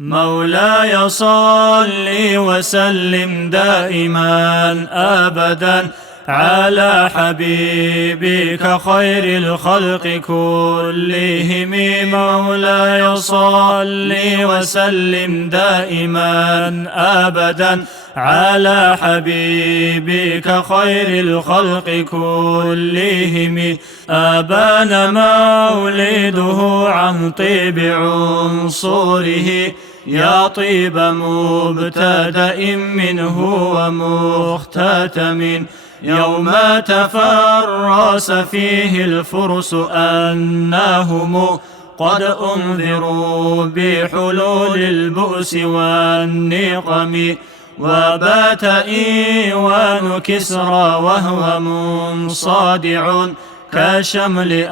مولاي صل وسلم دائما أبدا على حبيبك خير الخلق كلهم. مولاي صل وسلم دائما أبدا على حبيبك خير الخلق كلهم. أبان مولده عن طيب عنصره، يا طيب مبتدأ منه ومختتم. يوم تفرس فيه الفرس أنهم قد أنذروا بحلول البؤس والنقم. وبات إيوان كسرى وهو منصادع كشمل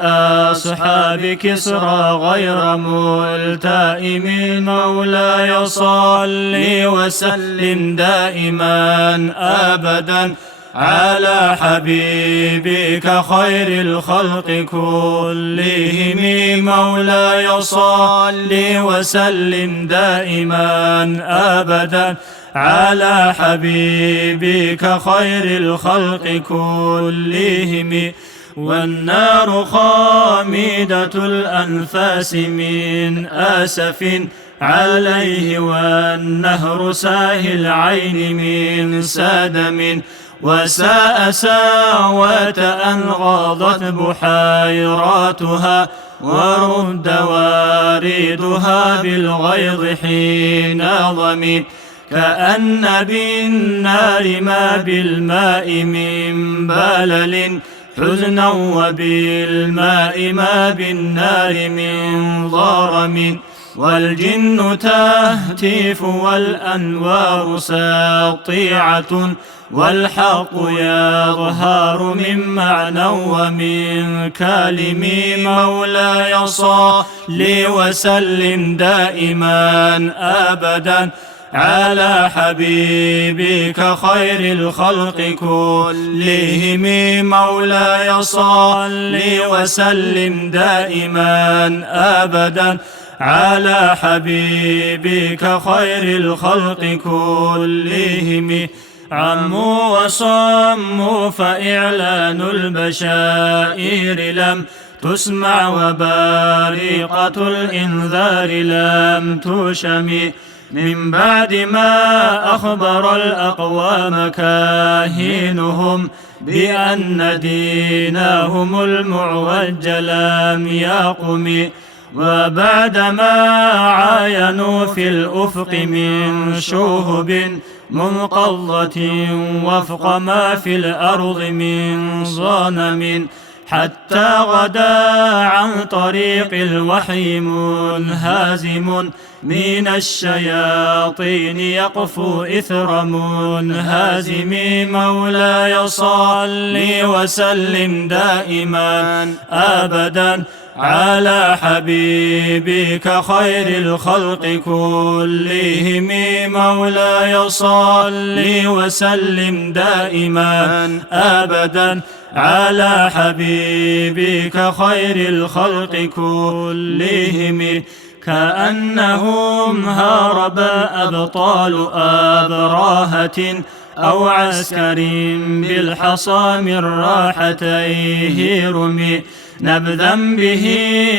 أصحاب كسرى غير ملتئم. مولاي صل وسلم دائما أبدا على حبيبك خير الخلق كلهم. مولاي صل وسلم دائما أبدا على حبيبك خير الخلق كلهم. والنار خامدة الأنفاس من أسف عليه، والنهر ساهي العين من سدم. وساء ساوة أن غاضت بحيراتها، ورد واردها بالغيظ حين ضمي. كأن بالنار ما بالماء من بلل حزنا، وبالماء ما بالنار من ضرم. والجن تهتف والأنوار ساطعة، والحق يظهر من معنى ومن كلم. مولاي صل وسلم دائما أبدا على حبيبك خير الخلق كلهم. مولاي صل وسلم دائما أبدا على حبيبك خير الخلق كلهم. عموا وصموا فإعلان البشائر لم تسمع، وبارقة الإنذار لم تشم. من بعد ما أخبر الأقوام كاهنهم بأن دينهم المعوج لم يقم. وبعدما عاينوا في الأفق من شهب منقضة وفق ما في الأرض من ظنم، حتى غدا عن طريق الوحي منهزم. من الشياطين يقفو إثر منهزم. مولاي صل وسلم دائما أبدا على حبيبك خير الخلق كلهم. مولاي صل وسلم دائما أبدا على حبيبك خير الخلق كلهم. كأنهم هارب أبطال أبراهة أو عسكر بالحصى من راحتيه رمي. نبذا به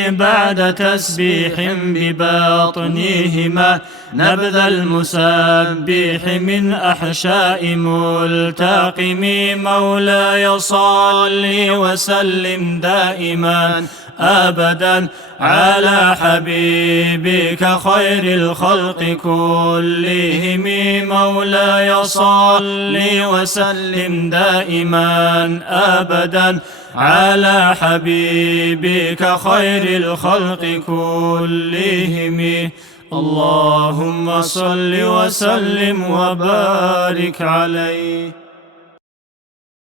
بعد تسبيح بباطنهما، نبذ المسبح من أحشاء ملتقم. مولاي صل وسلم دائما أبدا على حبيبك خير الخلق كلهم. مولاي صل وسلم دائما أبدا على حبيبك خير الخلق كلهم. اللهم صل وسلم وبارك عليه.